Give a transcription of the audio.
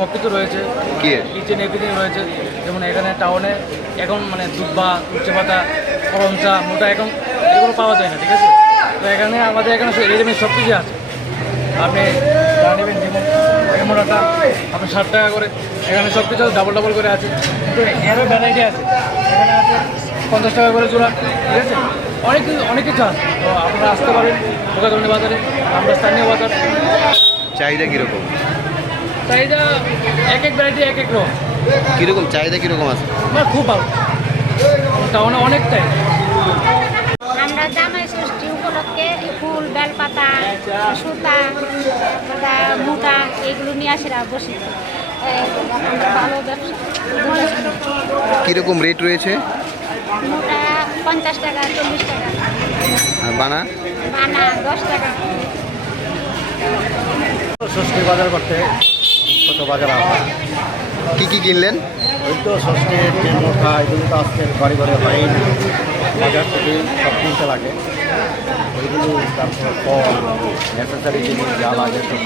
সব কিছু রয়েছে কিচেন এভরিথিং রয়েছে। যেমন এখানে টাউনে এখন মানে দুব্বা উচ্চে পাতা করমচা মোটা এখন এগুলো পাওয়া যায় না ঠিক আছে? তো এখানে আমাদের এখানে রেডিমেড সব কিছু আছে। আপনি যা নেবেন যেমন এমোটাটা আপনি ষাট টাকা করে এখানে সব কিছু ডাবল ডাবল করে আছে। কিন্তু এরও ভ্যারাইটি আছে। এখানে আছে পঞ্চাশ টাকা করে জোড়া ঠিক আছে? অনেক কিছু অনেক কিছু আছে। তো আপনারা আসতে পারেন বোকাতরণী বাজারে আমরা স্থানীয় বাজার। চাহিদা কীরকম? চাহিদা এক এক ভ্যারাইটি এক এক রকম। কীরকম চাহিদা কীরকম আছে? খুব ভালো। টাউনে অনেকটাই আমরা জামাই ষষ্ঠী উপলক্ষে ফুল বেলপাতা সুতা মোটা এগুলো নিয়ে আসি বসি। আমরা কীরকম রেট রয়েছে? মোটা পঞ্চাশ টাকা চল্লিশ টাকা। বানা? বানা দশ টাকা। ষষ্ঠী বাজার করতে ছোট বাজার আসা কি কি কিনলেন? ওই তো ষষ্ঠীর মোটা এগুলো তো আজকে ঘরে ঘরে হয় বাজার থেকে সব কিনতে লাগে। ওইগুলো তারপর ফল নেসেসারি জিনিস যা লাগে সব